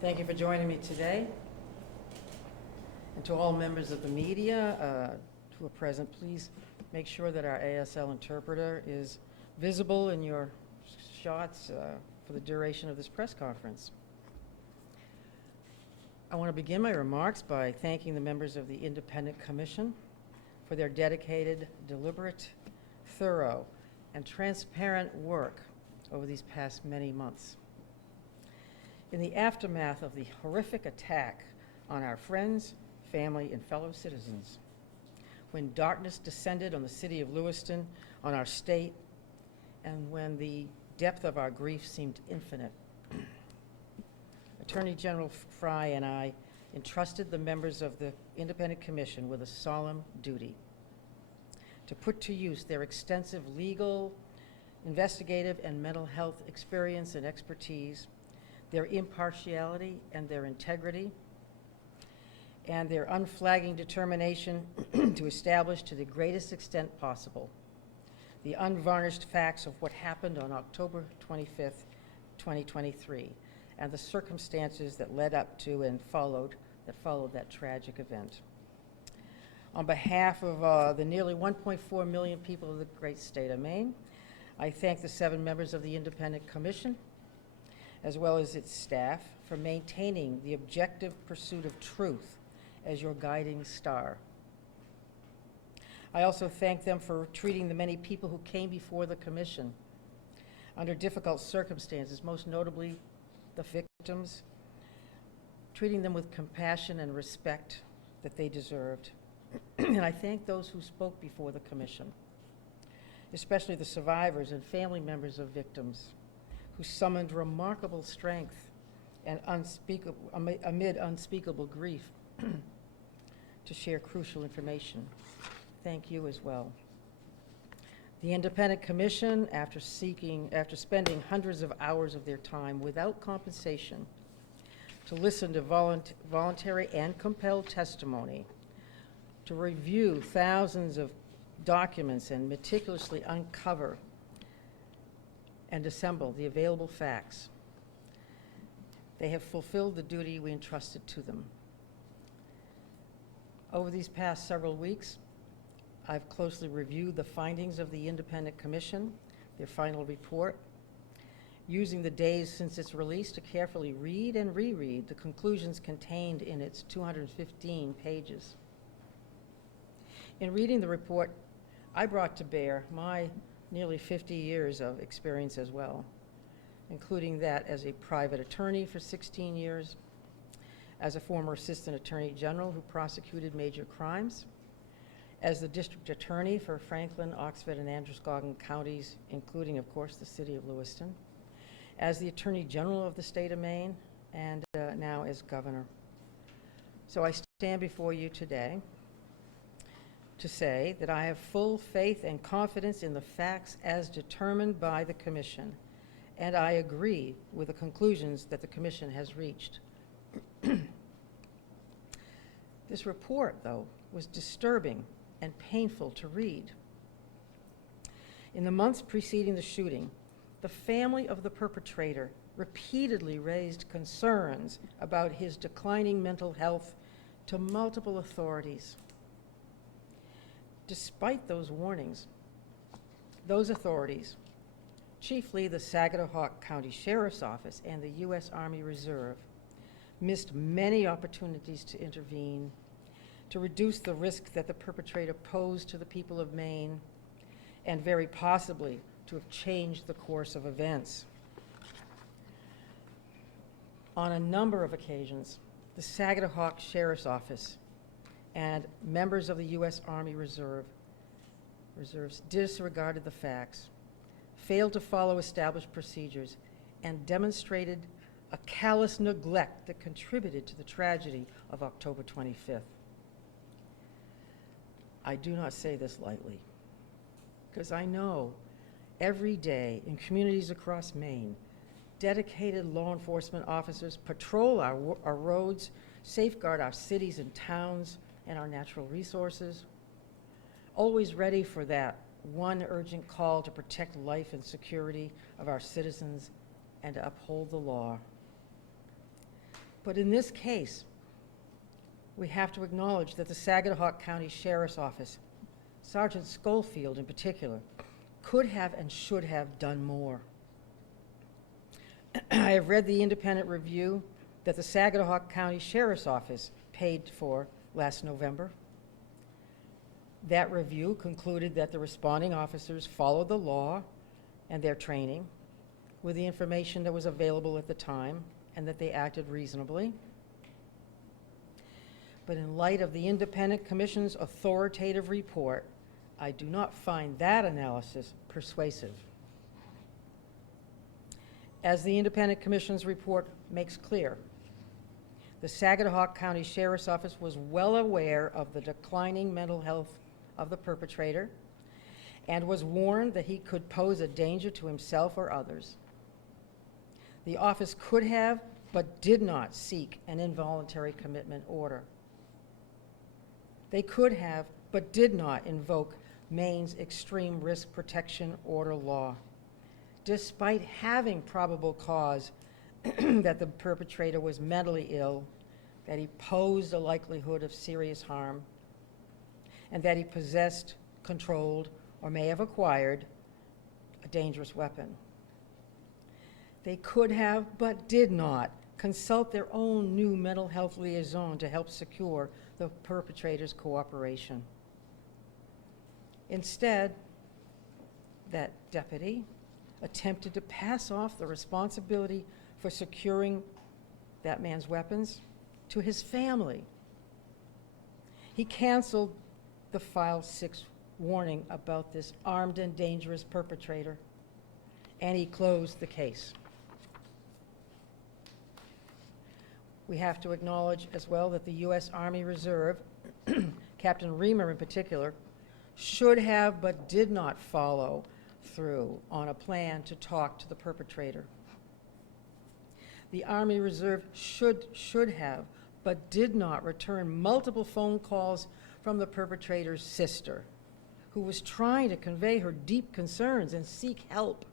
Thank you for joining me today. And to all members of the media who are present, please make sure that our ASL interpreter is visible in your shots for the duration of this press conference. I want to begin my remarks by thanking the members of the Independent Commission for their dedicated, deliberate, thorough, and transparent work over these past many months. In the aftermath of the horrific attack on our friends, family, and fellow citizens, when darkness descended on the city of Lewiston, on our state, and when the depth of our grief seemed infinite, Attorney General Fry and I entrusted the members of the Independent Commission with a solemn duty to put to use their extensive legal, investigative, and mental health experience and expertise, their impartiality and their integrity, and their unflagging determination to establish to the greatest extent possible the unvarnished facts of what happened on October 25th, 2023, and the circumstances that led up to and followed that tragic event. On behalf of the nearly 1.4 million people of the great state of Maine, I thank the 7 members of the Independent Commission, as well as its staff, for maintaining the objective pursuit of truth as your guiding star. I also thank them for treating the many people who came before the Commission under difficult circumstances, most notably the victims, treating them with compassion and respect that they deserved. And I thank those who spoke before the Commission, especially the survivors and family members of victims, who summoned remarkable strength and amid unspeakable grief to share crucial information. Thank you as well. The Independent Commission, after spending hundreds of hours of their time without compensation to listen to voluntary and compelled testimony, to review thousands of documents and meticulously uncover and assemble the available facts, they have fulfilled the duty we entrusted to them. Over these past several weeks, I've closely reviewed the findings of the Independent Commission, their final report, using the days since its release to carefully read and reread the conclusions contained in its 215 pages. In reading the report, I brought to bear my nearly 50 years of experience as well, including that as a private attorney for 16 years, as a former assistant attorney general who prosecuted major crimes, as the district attorney for Franklin, Oxford, and Androscoggin counties, including, of course, the city of Lewiston, as the attorney general of the state of Maine, and now as governor. So I stand before you today to say that I have full faith and confidence in the facts as determined by the Commission, and I agree with the conclusions that the Commission has reached. This report, though, was disturbing and painful to read. In the months preceding the shooting, the family of the perpetrator repeatedly raised concerns about his declining mental health to multiple authorities. Despite those warnings, those authorities, chiefly the Saginaw County Sheriff's Office and the U.S. Army Reserve, missed many opportunities to intervene, to reduce the risk that the perpetrator posed to the people of Maine, and very possibly to have changed the course of events. On a number of occasions, the Saginaw Sheriff's Office and members of the U.S. Army Reserves disregarded the facts, failed to follow established procedures, and demonstrated a callous neglect that contributed to the tragedy of October 25th. I do not say this lightly, because I know every day in communities across Maine, dedicated law enforcement officers patrol our roads, safeguard our cities and towns and our natural resources, always ready for that one urgent call to protect life and security of our citizens and to uphold the law. But in this case, we have to acknowledge that the Saginaw County Sheriff's Office, Sergeant Schofield in particular, could have and should have done more. I have read the independent review that the Saginaw County Sheriff's Office paid for last November. That review concluded that the responding officers followed the law and their training with the information that was available at the time, and that they acted reasonably. But in light of the Independent Commission's authoritative report, I do not find that analysis persuasive. As the Independent Commission's report makes clear, the Saginaw County Sheriff's Office was well aware of the declining mental health of the perpetrator and was warned that he could pose a danger to himself or others. The office could have, but did not seek an involuntary commitment order. They could have, but did not invoke Maine's extreme risk protection order law, despite having probable cause that the perpetrator was mentally ill, that he posed a likelihood of serious harm, and that he possessed, controlled, or may have acquired a dangerous weapon. They could have, but did not, consult their own new mental health liaison to help secure the perpetrator's cooperation. Instead, that deputy attempted to pass off the responsibility for securing that man's weapons to his family. He canceled the File 6 warning about this armed and dangerous perpetrator, and he closed the case. We have to acknowledge as well that the U.S. Army Reserve, Captain Reamer in particular, should have but did not follow through on a plan to talk to the perpetrator. The Army Reserve should have but did not return multiple phone calls from the perpetrator's sister, who was trying to convey her deep concerns and seek help.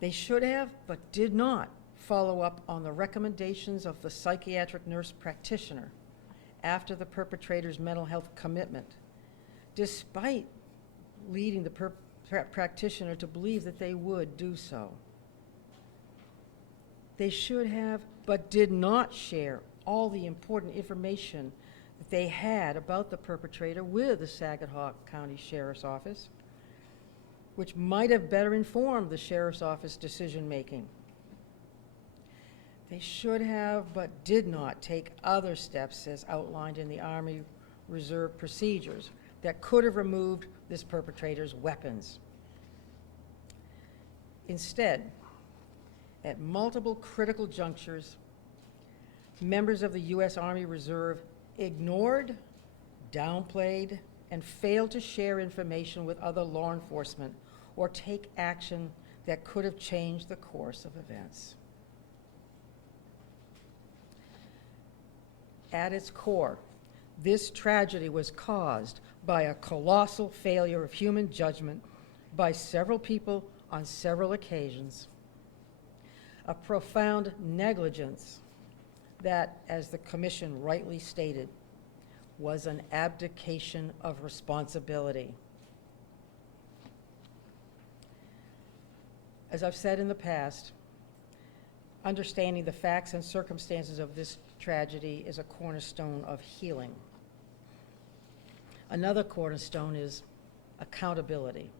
They should have but did not follow up on the recommendations of the psychiatric nurse practitioner after the perpetrator's mental health commitment, despite leading the practitioner to believe that they would do so. They should have, but did not share all the important information that they had about the perpetrator with the Saginaw County Sheriff's Office, which might have better informed the Sheriff's Office decision-making. They should have, but did not take other steps as outlined in the Army Reserve procedures that could have removed this perpetrator's weapons. Instead, at multiple critical junctures, members of the U.S. Army Reserve ignored, downplayed, and failed to share information with other law enforcement or take action that could have changed the course of events. At its core, this tragedy was caused by a colossal failure of human judgment by several people on several occasions, a profound negligence that, as the Commission rightly stated, was an abdication of responsibility. As I've said in the past, understanding the facts and circumstances of this tragedy is a cornerstone of healing. Another cornerstone is accountability.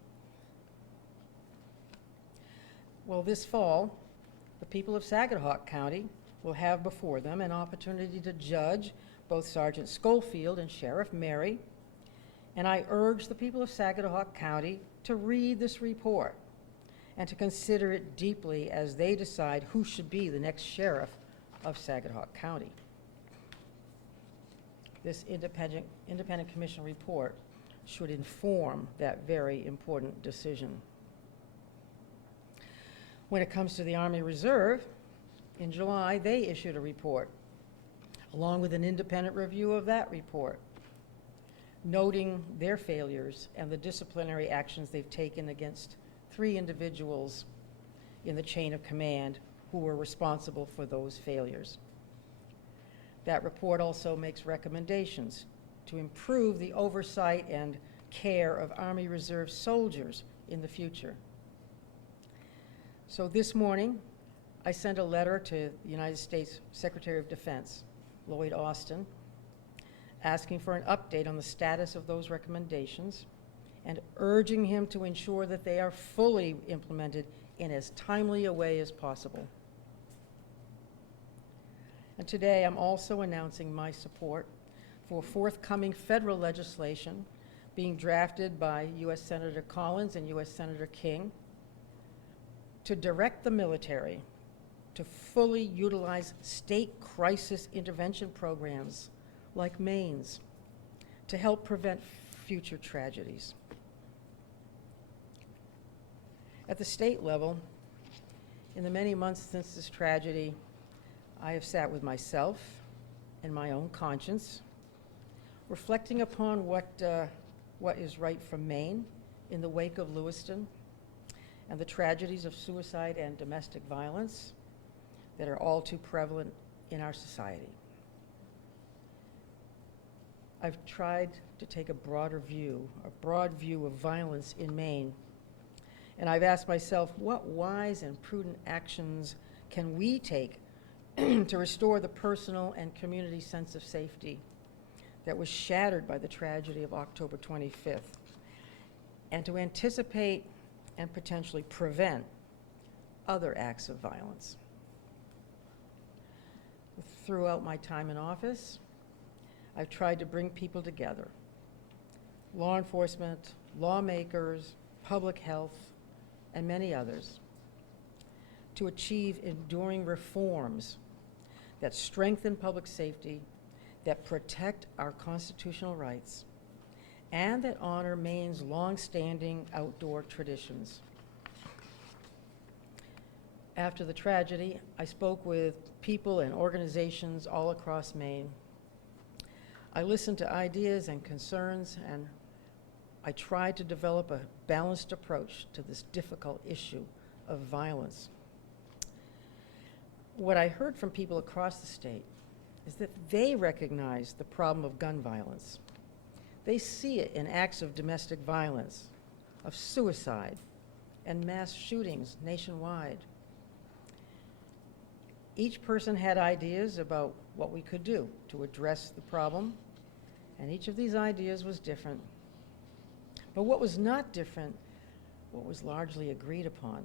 Well, this fall, the people of Saginaw County will have before them an opportunity to judge both Sergeant Schofield and Sheriff Mary, and I urge the people of Saginaw County to read this report and to consider it deeply as they decide who should be the next sheriff of Saginaw County. This independent commission report should inform that very important decision. When it comes to the Army Reserve, in July, they issued a report, along with an independent review of that report. noting their failures and the disciplinary actions they've taken against 3 individuals in the chain of command who were responsible for those failures. That report also makes recommendations to improve the oversight and care of Army Reserve soldiers in the future. So this morning, I sent a letter to the United States Secretary of Defense, Lloyd Austin, asking for an update on the status of those recommendations and urging him to ensure that they are fully implemented in as timely a way as possible. And today, I'm also announcing my support for forthcoming federal legislation being drafted by U.S. Senator Collins and U.S. Senator King to direct the military to fully utilize state crisis intervention programs like Maine's to help prevent future tragedies. At the state level, in the many months since this tragedy, I have sat with myself and my own conscience, reflecting upon what is right for Maine in the wake of Lewiston and the tragedies of suicide and domestic violence that are all too prevalent in our society. I've tried to take a broad view of violence in Maine, and I've asked myself, what wise and prudent actions can we take to restore the personal and community sense of safety that was shattered by the tragedy of October 25th, and to anticipate and potentially prevent other acts of violence. Throughout my time in office, I've tried to bring people together, law enforcement, lawmakers, public health, and many others, to achieve enduring reforms that strengthen public safety, that protect our constitutional rights, and that honor Maine's long-standing outdoor traditions. After the tragedy, I spoke with people and organizations all across Maine. I listened to ideas and concerns, and I tried to develop a balanced approach to this difficult issue of violence. What I heard from people across the state is that they recognize the problem of gun violence. They see it in acts of domestic violence, of suicide, and mass shootings nationwide. Each person had ideas about what we could do to address the problem, and each of these ideas was different. But what was not different, what was largely agreed upon,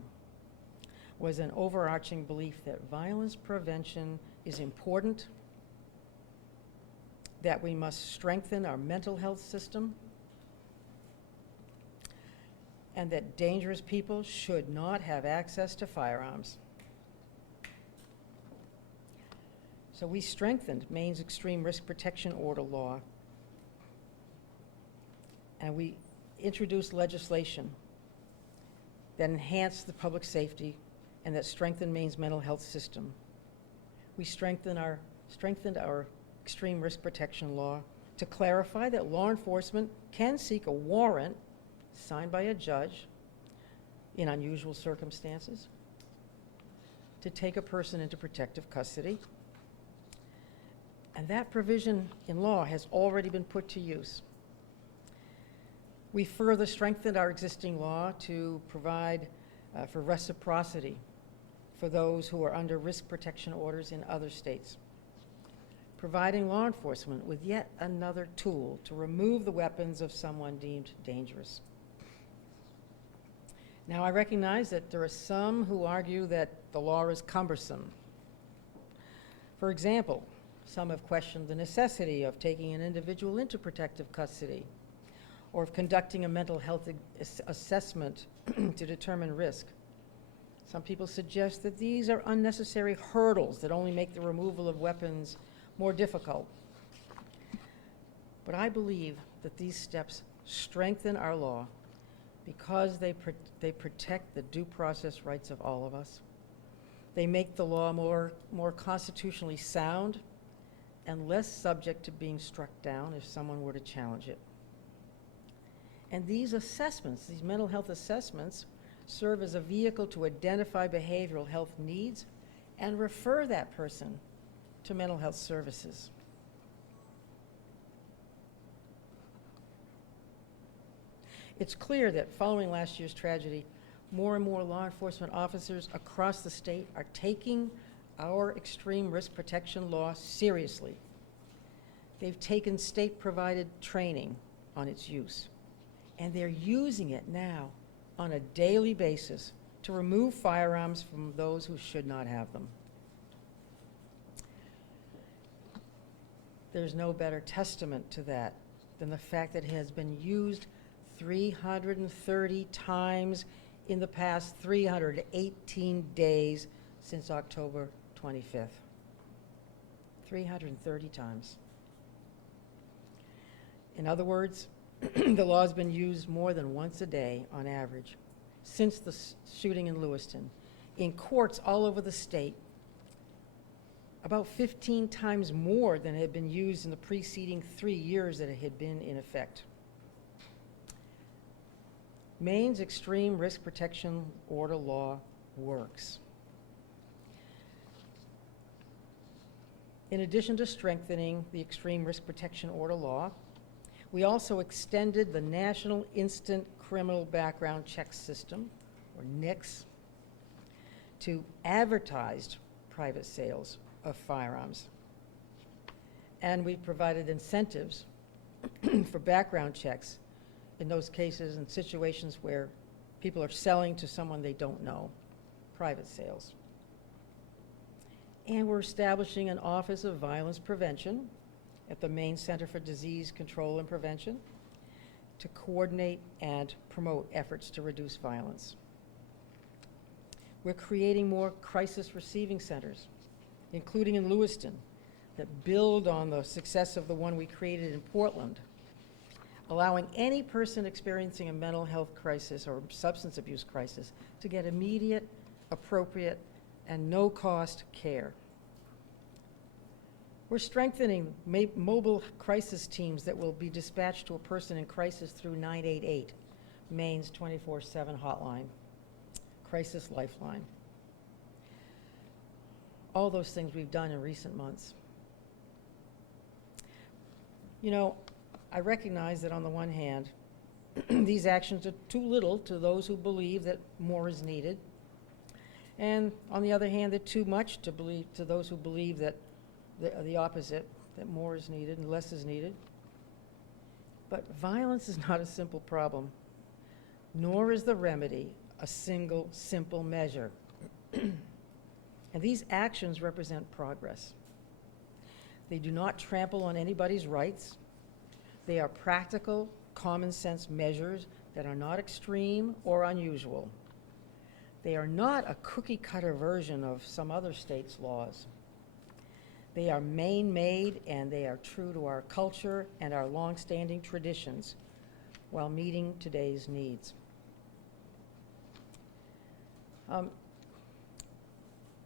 was an overarching belief that violence prevention is important, that we must strengthen our mental health system, and that dangerous people should not have access to firearms. So we strengthened Maine's extreme risk protection order law, and we introduced legislation that enhanced the public safety and that strengthened Maine's mental health system. We strengthened our extreme risk protection law to clarify that law enforcement can seek a warrant signed by a judge in unusual circumstances to take a person into protective custody. And that provision in law has already been put to use. We further strengthened our existing law to provide for reciprocity for those who are under risk protection orders in other states, providing law enforcement with yet another tool to remove the weapons of someone deemed dangerous. Now, I recognize that there are some who argue that the law is cumbersome. For example, some have questioned the necessity of taking an individual into protective custody or of conducting a mental health assessment to determine risk. Some people suggest that these are unnecessary hurdles that only make the removal of weapons more difficult. But I believe that these steps strengthen our law because they protect the due process rights of all of us. They make the law more constitutionally sound and less subject to being struck down if someone were to challenge it. And these assessments, these mental health assessments, serve as a vehicle to identify behavioral health needs and refer that person to mental health services. It's clear that following last year's tragedy, more and more law enforcement officers across the state are taking our extreme risk protection law seriously. They've taken state-provided training on its use, and they're using it now on a daily basis to remove firearms from those who should not have them. There's no better testament to that than the fact that it has been used 330 times in the past 318 days since October 25th. 330 times. In other words, the law has been used more than once a day on average since the shooting in Lewiston, in courts all over the state, about 15 times more than had been used in the preceding 3 years that it had been in effect. Maine's extreme risk protection order law works. In addition to strengthening the extreme risk protection order law, we also extended the National Instant Criminal Background Check System, or NICS, to advertised private sales of firearms. And we provided incentives for background checks in those cases and situations where people are selling to someone they don't know, private sales. And we're establishing an Office of Violence Prevention at the Maine Center for Disease Control and Prevention to coordinate and promote efforts to reduce violence. We're creating more crisis receiving centers, including in Lewiston, that build on the success of the one we created in Portland, allowing any person experiencing a mental health crisis or substance abuse crisis to get immediate, appropriate, and no-cost care. We're strengthening mobile crisis teams that will be dispatched to a person in crisis through 988, Maine's 24/7 hotline, crisis lifeline. All those things we've done in recent months. You know, I recognize that on the one hand, these actions are too little to those who believe that more is needed. And on the other hand, they're too much to those who believe that the opposite, that more is needed and less is needed. But violence is not a simple problem, nor is the remedy a single, simple measure. And these actions represent progress. They do not trample on anybody's rights. They are practical, common sense measures that are not extreme or unusual. They are not a cookie cutter version of some other state's laws. They are Maine-made, and they are true to our culture and our long-standing traditions while meeting today's needs. I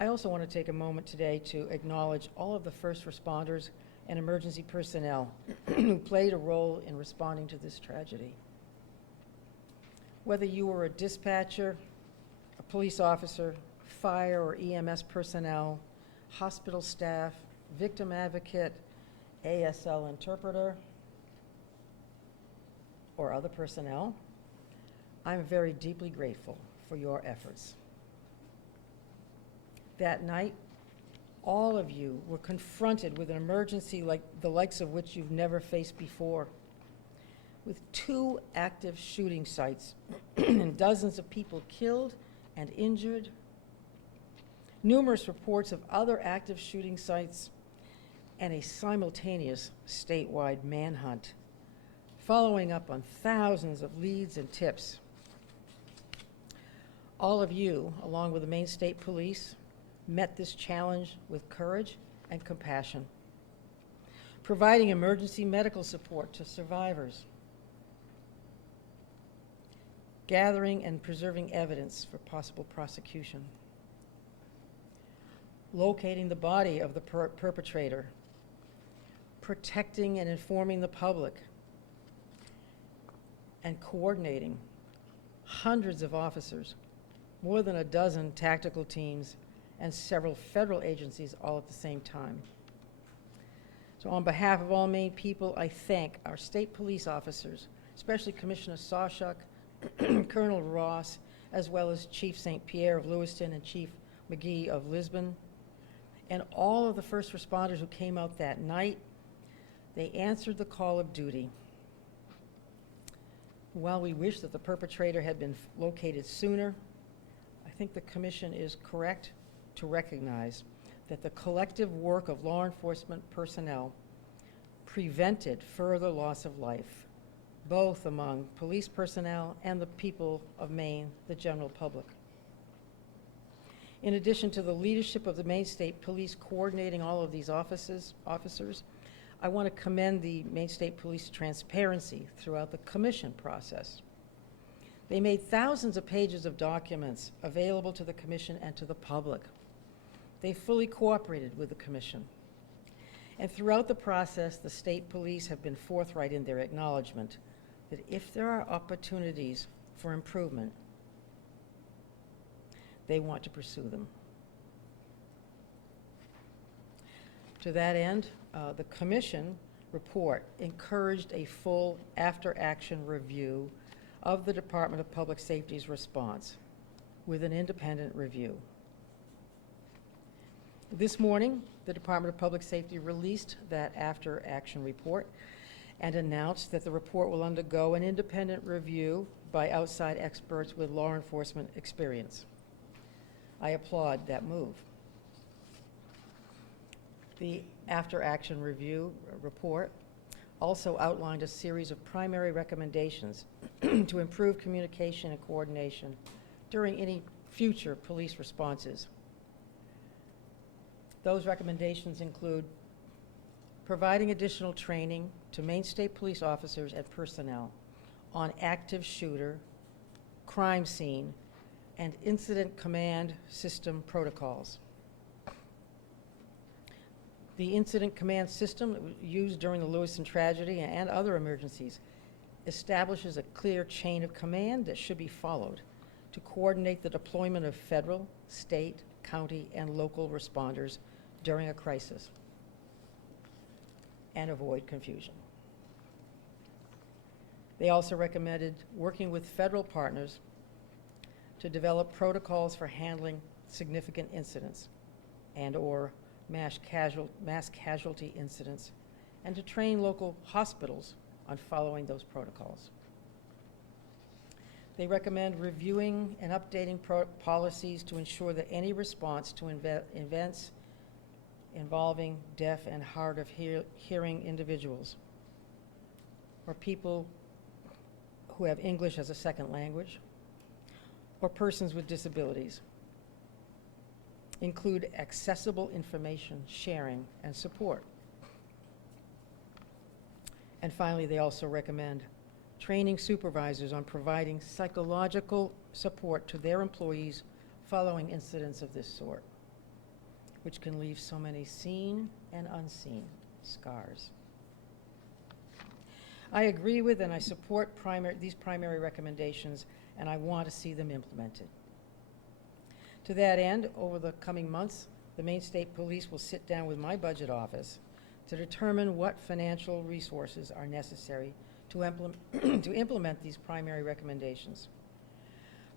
also want to take a moment today to acknowledge all of the first responders and emergency personnel who played a role in responding to this tragedy. Whether you were a dispatcher, a police officer, fire or EMS personnel, hospital staff, victim advocate, ASL interpreter, or other personnel, I'm very deeply grateful for your efforts. That night, all of you were confronted with an emergency like the likes of which you've never faced before, with 2 active shooting sites and dozens of people killed and injured, numerous reports of other active shooting sites, and a simultaneous statewide manhunt, following up on thousands of leads and tips. All of you, along with the Maine State Police, met this challenge with courage and compassion, providing emergency medical support to survivors, gathering and preserving evidence for possible prosecution, locating the body of the perpetrator, protecting and informing the public, and coordinating hundreds of officers, more than a dozen tactical teams, and several federal agencies all at the same time. So on behalf of all Maine people, I thank our state police officers, especially Commissioner Sawchuk, Colonel Ross, as well as Chief St. Pierre of Lewiston and Chief McGee of Lisbon, and all of the first responders who came out that night. They answered the call of duty. While we wish that the perpetrator had been located sooner, I think the Commission is correct to recognize that the collective work of law enforcement personnel prevented further loss of life, both among police personnel and the people of Maine, the general public. In addition to the leadership of the Maine State Police coordinating all of these officers, I want to commend the Maine State Police transparency throughout the commission process. They made thousands of pages of documents available to the commission and to the public. They fully cooperated with the commission. And throughout the process, the state police have been forthright in their acknowledgement that if there are opportunities for improvement, they want to pursue them. To that end, the commission report encouraged a full after-action review of the Department of Public Safety's response with an independent review. This morning, the Department of Public Safety released that after-action report and announced that the report will undergo an independent review by outside experts with law enforcement experience. I applaud that move. The after-action review report also outlined a series of primary recommendations to improve communication and coordination during any future police responses. Those recommendations include providing additional training to Maine State Police officers and personnel on active shooter, crime scene, and incident command system protocols. The incident command system that was used during the Lewiston tragedy and other emergencies establishes a clear chain of command that should be followed to coordinate the deployment of federal, state, county, and local responders during a crisis and avoid confusion. They also recommended working with federal partners to develop protocols for handling significant incidents and/or mass casualty incidents, and to train local hospitals on following those protocols. They recommend reviewing and updating policies to ensure that any response to events involving deaf and hard of hearing individuals or people who have English as a second language or persons with disabilities include accessible information sharing and support. And finally, they also recommend training supervisors on providing psychological support to their employees following incidents of this sort, which can leave so many seen and unseen scars. I agree with and I support these primary recommendations, and I want to see them implemented. To that end, over the coming months, the Maine State Police will sit down with my budget office to determine what financial resources are necessary to implement these primary recommendations.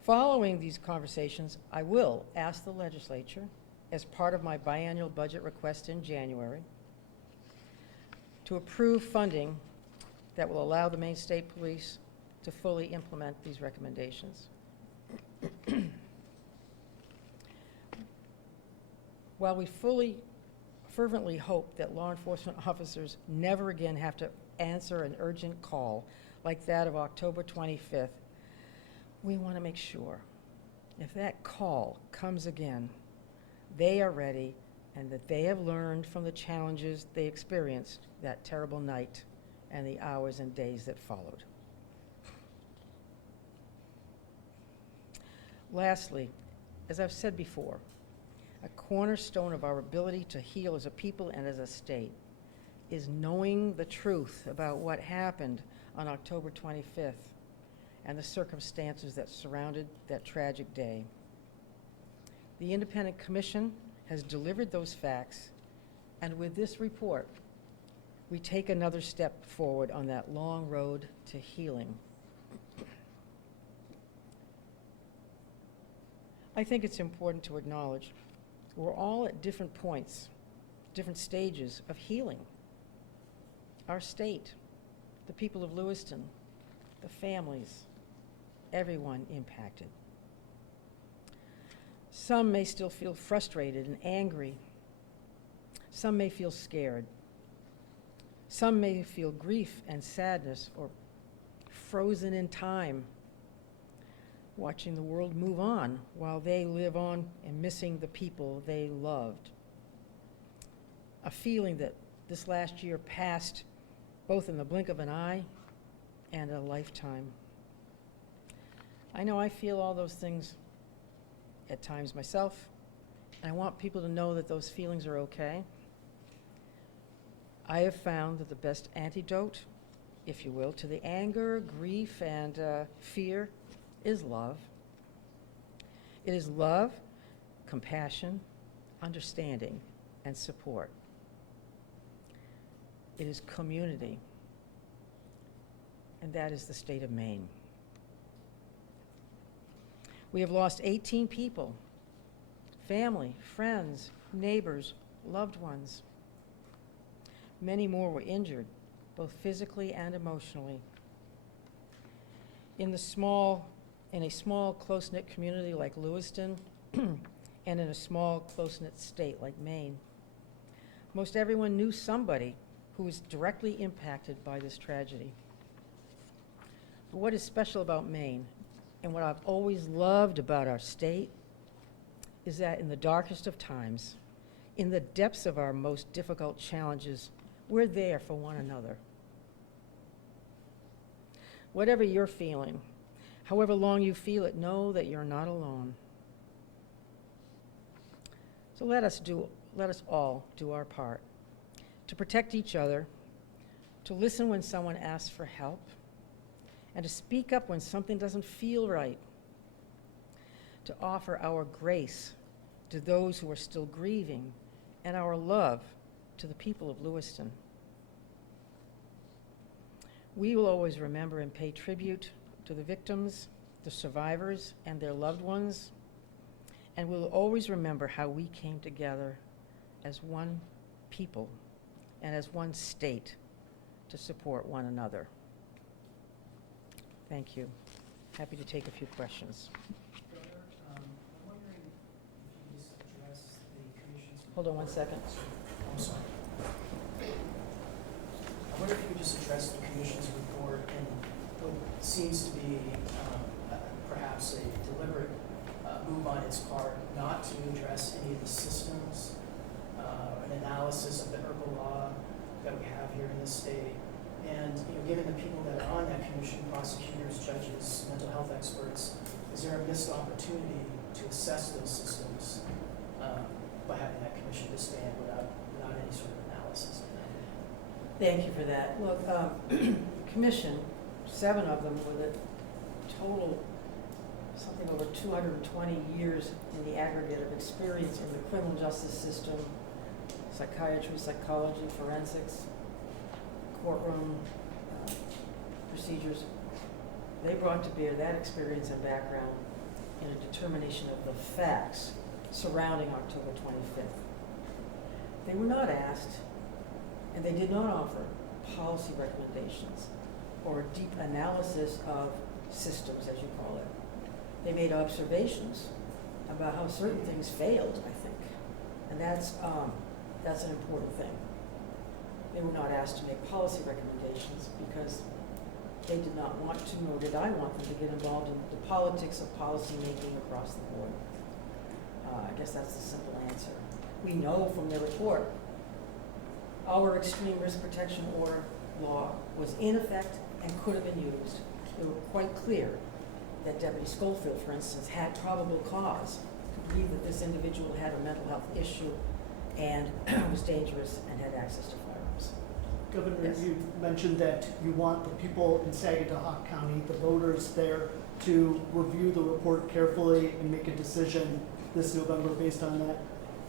Following these conversations, I will ask the legislature, as part of my biannual budget request in January, to approve funding that will allow the Maine State Police to fully implement these recommendations. While we fervently hope that law enforcement officers never again have to answer an urgent call like that of October 25th, we want to make sure if that call comes again, they are ready and that they have learned from the challenges they experienced that terrible night and the hours and days that followed. Lastly, as I've said before, a cornerstone of our ability to heal as a people and as a state is knowing the truth about what happened on October 25th and the circumstances that surrounded that tragic day. The Independent Commission has delivered those facts, and with this report, we take another step forward on that long road to healing. I think it's important to acknowledge we're all at different points, different stages of healing. Our state, the people of Lewiston, the families, everyone impacted. Some may still feel frustrated and angry. Some may feel scared. Some may feel grief and sadness or frozen in time, watching the world move on while they live on and missing the people they loved. A feeling that this last year passed both in the blink of an eye and a lifetime. I know I feel all those things at times myself, and I want people to know that those feelings are okay. I have found that the best antidote, if you will, to the anger, grief, and fear is love. It is love, compassion, understanding, and support. It is community, and that is the state of Maine. We have lost 18 people, family, friends, neighbors, loved ones. Many more were injured, both physically and emotionally. In a small, close-knit community like Lewiston, and in a small, close-knit state like Maine, most everyone knew somebody who was directly impacted by this tragedy. But what is special about Maine, and what I've always loved about our state, is that in the darkest of times, in the depths of our most difficult challenges, we're there for one another. Whatever you're feeling, however long you feel it, know that you're not alone. So let us all do our part to protect each other, to listen when someone asks for help, and to speak up when something doesn't feel right, to offer our grace to those who are still grieving, and our love to the people of Lewiston. We will always remember and pay tribute to the victims, the survivors, and their loved ones, and we'll always remember how we came together as one people and as one state to support one another. Thank you. Happy to take a few questions. Governor, I'm wondering if you just address the commission's... Hold on one second. I'm sorry. I wonder if you could just address the commission's report and what seems to be perhaps a deliberate move on its part not to address any of the systems, an analysis of the herbal law that we have here in this state. And given the people that are on that commission, prosecutors, judges, mental health experts, is there a missed opportunity to assess those systems by having that commission disband without any sort of analysis? Thank you for that. Look, commission, 7 of them with a total something over 220 years in the aggregate of experience in the criminal justice system, psychiatry, psychology, forensics, courtroom procedures. They brought to bear that experience and background in a determination of the facts surrounding October 25th. They were not asked, and they did not offer policy recommendations or a deep analysis of systems, as you call it. They made observations about how certain things failed, I think, and that's an important thing. They were not asked to make policy recommendations because they did not want to, nor did I want them to get involved in the politics of policy making across the board. I guess that's the simple answer. We know from their report our extreme risk protection order law was in effect and could have been used. They were quite clear that Deputy Schofield, for instance, had probable cause to believe that this individual had a mental health issue and was dangerous and had access to firearms. Governor, Yes. you mentioned that you want the people in Saginaw County, the voters there, to review the report carefully and make a decision this November based on that.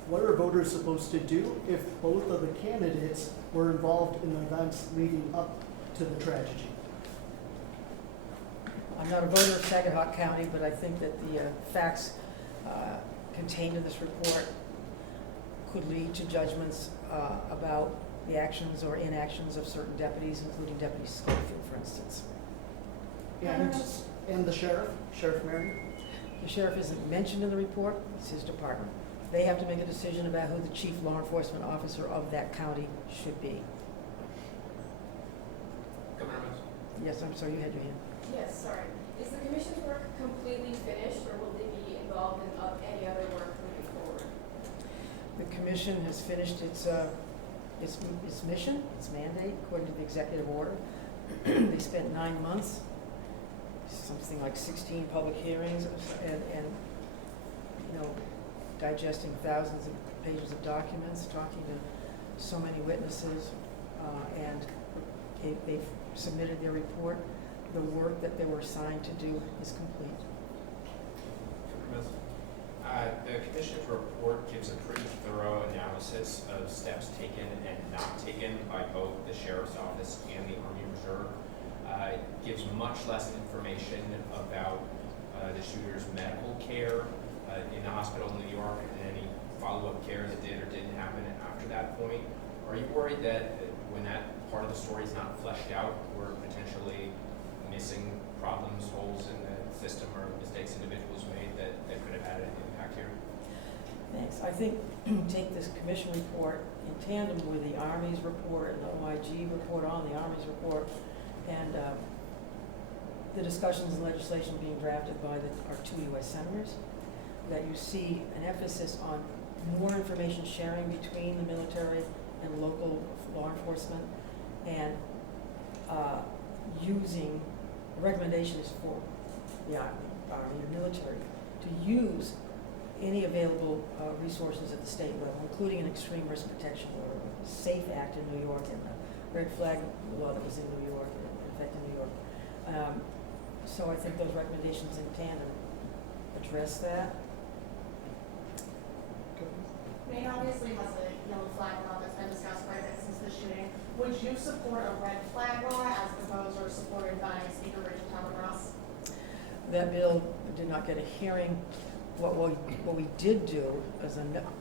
What are voters supposed to do if both of the candidates were involved in the events leading up to the tragedy? I'm not a voter of Saginaw County, but I think that the facts contained in this report could lead to judgments about the actions or inactions of certain deputies, including Deputy Schofield, for instance. And the sheriff, Sheriff Marion? The sheriff isn't mentioned in the report, it's his department. They have to make a decision about who the chief law enforcement officer of that county should be. Governor Mills. Yes, I'm sorry, you had your hand. Yes, sorry. Is the commission's work completely finished, or will they be involved in any other work moving forward? The commission has finished its mission, its mandate, according to the executive order. They spent 9 months, something like 16 public hearings, and digesting thousands of pages of documents, talking to so many witnesses, and they've submitted their report. The work that they were assigned to do is complete. The commission's report gives a pretty thorough analysis of steps taken and not taken by both the sheriff's office and the Army Reserve. It gives much less information about the shooter's medical care in the hospital in New York and any follow-up care that did or didn't happen after that point. Are you worried that when that part of the story is not fleshed out, we're potentially missing problems, holes in the system, or mistakes individuals made that could have had an impact here? Thanks. I think take this commission report in tandem with the Army's report and the OIG report on the Army's report, and the discussions and legislation being drafted by our 2 U.S. senators, that you see an emphasis on more information sharing between the military and local law enforcement, and using, the recommendation is for the Army and military to use any available resources at the state level, including an extreme risk protection order, SAFE Act in New York, and the red flag law that was in New York, and in effect in New York. So I think those recommendations in tandem address that. Maine obviously has a yellow flag law that's been discussed quite a bit since the shooting. Would you support a red flag law as proposed or supported by Speaker Richard Talbot Ross? That bill did not get a hearing. What we did do is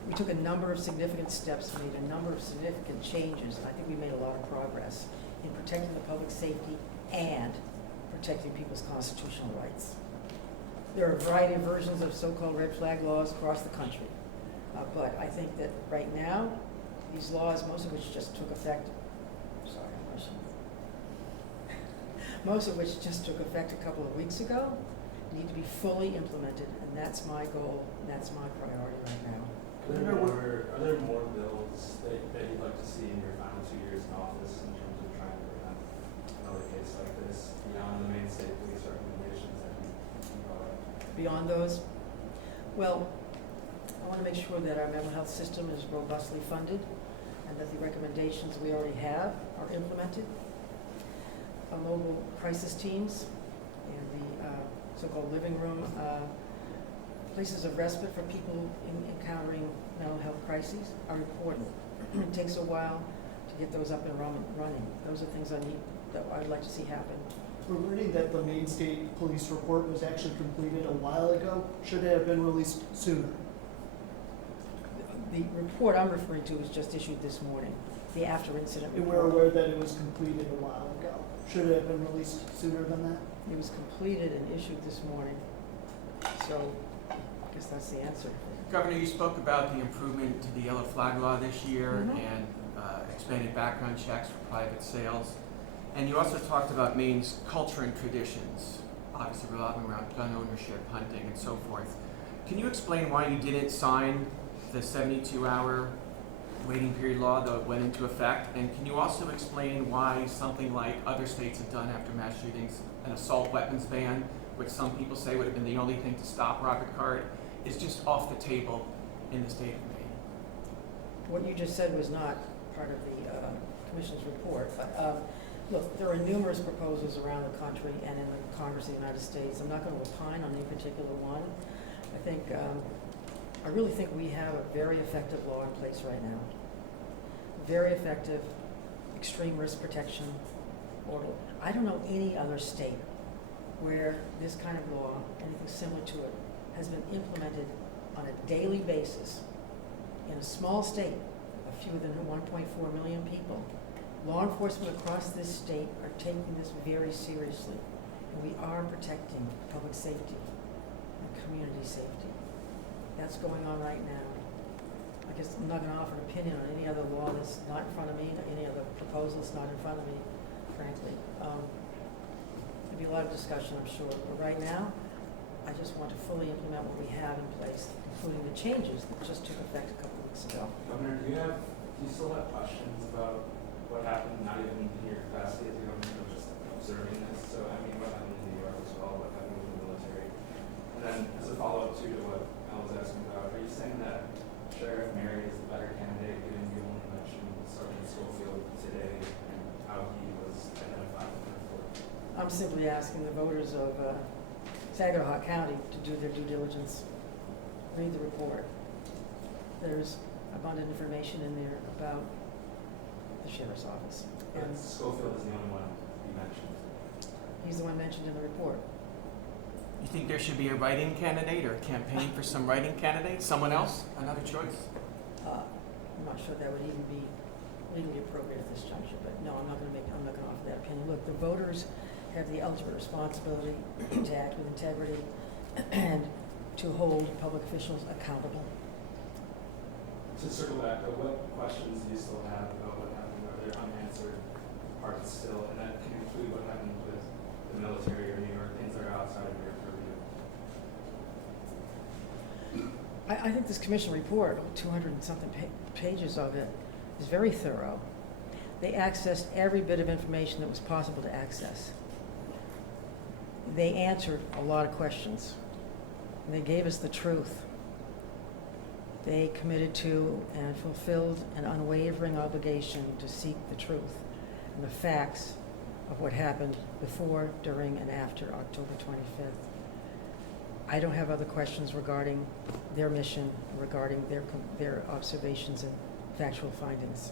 we took a number of significant steps, made a number of significant changes, and I think we made a lot of progress in protecting the public safety and protecting people's constitutional rights. There are a variety of versions of so-called red flag laws across the country, but I think that right now, these laws, most of which just took effect, sorry, I'm rushing. Most of which just took effect a couple of weeks ago, need to be fully implemented, and that's my goal, and that's my priority right now. Are there more bills that you'd like to see in your final 2 years in office in terms of trying to prevent another case like this beyond the Maine State Police recommendations that you brought up? Beyond those, well, I want to make sure that our mental health system is robustly funded and that the recommendations we already have are implemented. Mobile crisis teams and the so-called living room places of respite for people encountering mental health crises are important. It takes a while to get those up and running. Those are things that I'd like to see happen. We're learning that the Maine State Police report was actually completed a while ago. Should it have been released sooner? The report I'm referring to was just issued this morning, the after-incident And report. we're aware that it was completed a while ago. Should it have been released sooner than that? It was completed and issued this morning, so I guess that's the answer. Governor, you spoke about the improvement to the yellow flag law this year Mhm. and expanded background checks for private sales. And you also talked about Maine's culture and traditions, obviously revolving around gun ownership, hunting, and so forth. Can you explain why you didn't sign the 72-hour waiting period law that went into effect? And can you also explain why something like other states have done after mass shootings, an assault weapons ban, which some people say would have been the only thing to stop Robert Card, is just off the table in the state of Maine? What you just said was not part of the Commission's report, but, look, there are numerous proposals around the country and in the Congress of the United States. I'm not going to opine on any particular one. I think, I really think we have a very effective law in place right now. Very effective, extreme risk protection order. I don't know any other state where this kind of law, anything similar to it, has been implemented on a daily basis in a small state of fewer than 1.4 million people. Law enforcement across this state are taking this very seriously, and we are protecting public safety and community safety. That's going on right now. I guess I'm not going to offer an opinion on any other law that's not in front of me, any other proposal that's not in front of me, frankly. There'll be a lot of discussion, I'm sure, but right now, I just want to fully implement what we have in place, including the changes that just took effect a couple of weeks ago. Governor, do you still have questions about what happened, not even in your capacity as a governor, but just observing this? So, I mean, what happened in New York as well, what happened with the military? And then, as a follow-up too to what Al was asking about, are you saying that Sheriff Mary is the better candidate, given you only mentioned Sergeant Schofield today and how he was identified in the report? I'm simply asking the voters of Saginaw County to do their due diligence, read the report. There's abundant information in there about the sheriff's office. But And Schofield is the only one you mentioned. he's the one mentioned in the report. You think there should be a write-in candidate or a campaign for some write-in candidate? Someone else? Another choice? I'm not sure that would even be legally appropriate at this juncture, but no, I'm not going to offer that opinion. Look, the voters have the ultimate responsibility to act with integrity and to hold public officials accountable. To circle back, though, what questions do you still have about what happened? Are there unanswered parts still? And that can include what happened with the military or New York, things that are outside of your purview. I think this commission report, 200 and something pages of it, is very thorough. They accessed every bit of information that was possible to access. They answered a lot of questions. And they gave us the truth. They committed to and fulfilled an unwavering obligation to seek the truth and the facts of what happened before, during, and after October 25th. I don't have other questions regarding their mission, regarding their observations and factual findings.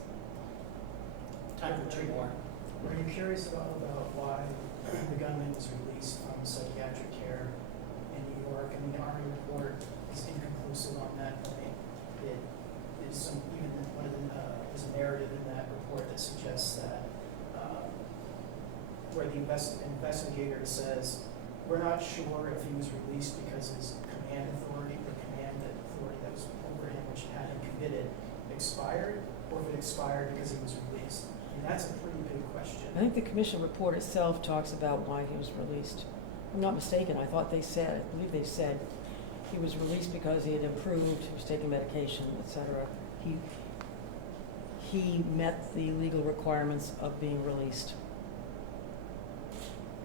Time for two more. Were you curious about why the gunman was released from psychiatric care in New York? I mean, the Army report is inconclusive on that point. It is some, even one of the, there's a narrative in that report that suggests that where the investigator says, we're not sure if he was released because his command authority that was over him, which had him committed, expired, or if it expired because he was released. And that's a pretty big question. I think the commission report itself talks about why he was released. If I'm not mistaken, I believe they said he was released because he had improved, he was taking medication, etc. He met the legal requirements of being released.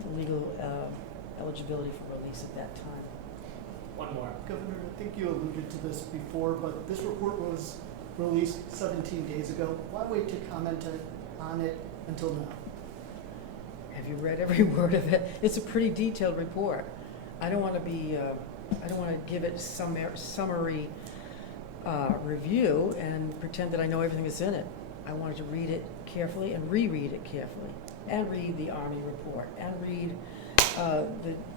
The legal eligibility for release at that time. One more. Governor, I think you alluded to this before, but this report was released 17 days ago. Why wait to comment on it until now? Have you read every word of it? It's a pretty detailed report. I don't want to give it some summary review and pretend that I know everything that's in it. I wanted to read it carefully and reread it carefully, and read the Army report, and read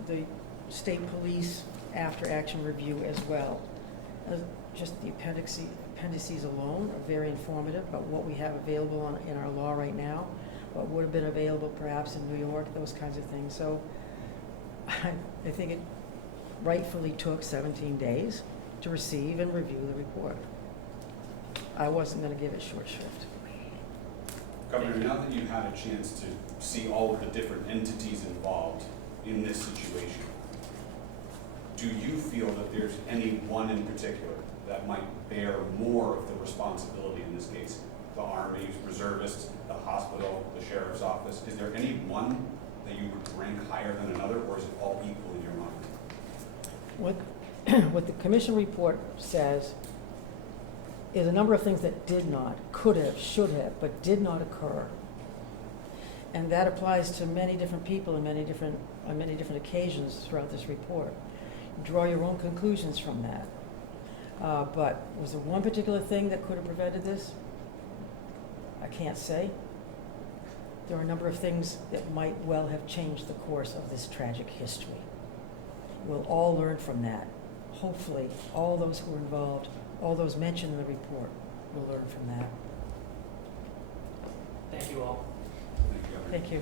the state police after action review as well. Just the appendices alone are very informative about what we have available in our law right now, what would have been available perhaps in New York, those kinds of things. So I think it rightfully took 17 days to receive and review the report. I wasn't going to give it short shrift. Governor, now that you've had a chance to see all of the different entities involved in this situation, do you feel that there's any one in particular that might bear more of the responsibility in this case? The Army, reservists, the hospital, the sheriff's office. Is there any one that you would rank higher than another, or is it all equal in your mind? What the commission report says is a number of things that did not, could have, should have, but did not occur. And that applies to many different people on many different occasions throughout this report. Draw your own conclusions from that. But was there one particular thing that could have prevented this? I can't say. There are a number of things that might well have changed the course of this tragic history. We'll all learn from that. Hopefully, all those who were involved, all those mentioned in the report, will learn from that. Thank you all. Thank you.